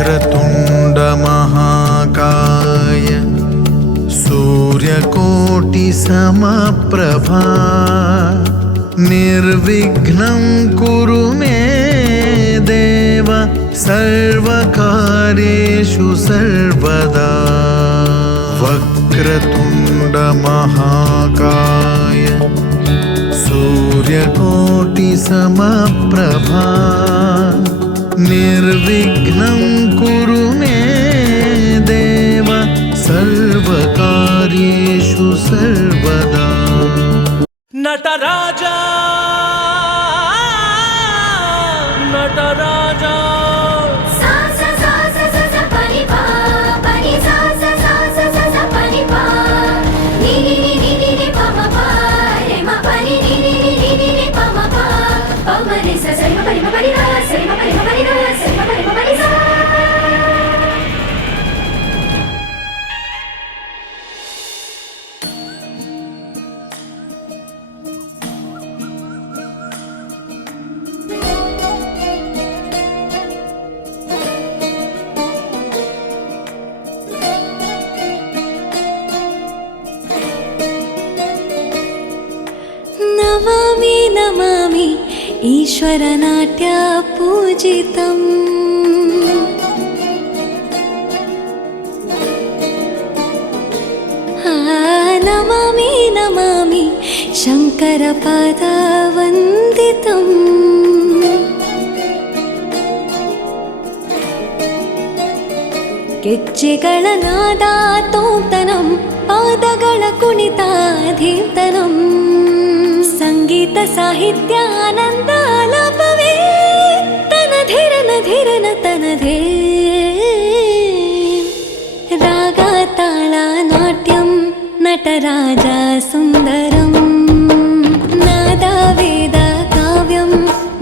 वक्रतुण्ड महाकाय सूर्यकोटि समप्रभा निर्विघ्नं कुरु मे देव सर्वकार्येषु सर्वदा। वक्रतुण्ड महाकाय सूर्यकोटि समप्रभा निर्विघ्नं कुरु मे देव सर्वकार्येषु सर्वदा। नटराजा नटराजा नमामि नमामि ईश्वरनाट्य पूजितम्। नमामि नमामि शङ्करपादवन्दितम्। ಗೆಜ್ಜೆಗಳ ನಾದ ತೋಂತನಂ ಪಾದಗಳ ಕುಣಿತ ಧೀಂತನಂ ಸಂಗೀತ ಸಾಹಿತ್ಯ ಆನಂದ ಆಲಾಪವೇ ತನಧೀರನ ಧೀರನ ತನಧೇ ರಾಗ ತಾಳ ನಾಟ್ಯಂ ನಟರಾಜ ಸುಂದರಂ ನಾದ ವೇದ ಕಾವ್ಯಂ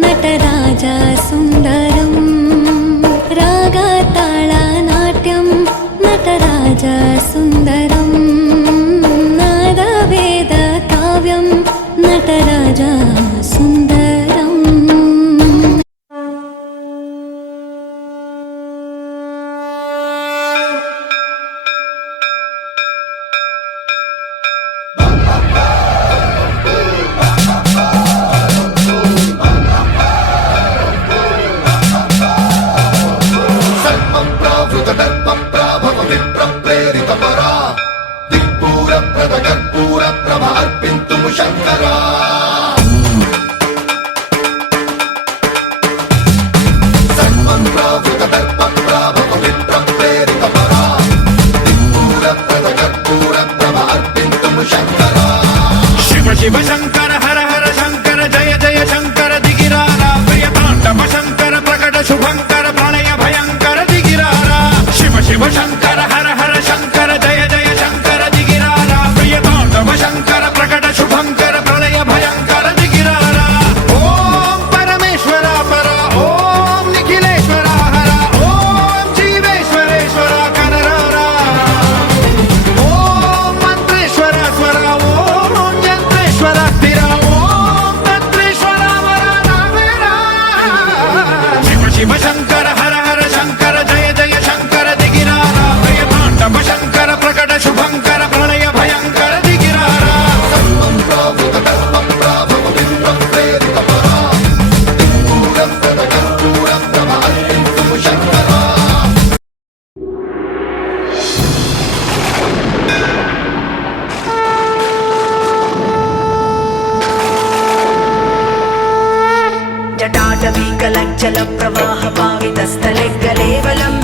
ನಟರಾಜ ಸುಂದರಂ ರಾಗ ತಾಳ ನಾಟ್ಯಂ ನಟರಾಜ ಸುಂದರಂ ನಾದ ವೇದ ಕಾವ್ಯಂ ನಟರಾಜ ಸುಂದರಂ. शिव शंकर हर हर शंकर जय जय शंकर दिगिरारा प्रिय तांडव शंकर प्रकट शुभंकर प्रणय भयंकर दिगिरारा शिव शिव शंकर हर हर शंकर जय जय शंकर दिगिरारा प्रिय तांडव शंकर प्रकट शुभंकर प्रणय भयंकर दिगिरारा ओम परमेश्वर पर ओम निखिलेश्वर हर ओम जीवेश्वरेश्वर कनरारा ओम मंत्रेश्वर स्वर ओम यंत्रेश्वर स्थिर ओम तत्रेश्वर वरदावेरा शिव शिव शंकर हर हर शंकर जय जय शंकर दिगिरारा प्रिय तांडव शंकर प्रकट शुभंकर प्रणय भयंकर दिगिरारा जटाटवीकलञ्चल प्रवाह पावितस्थले गलेवलम्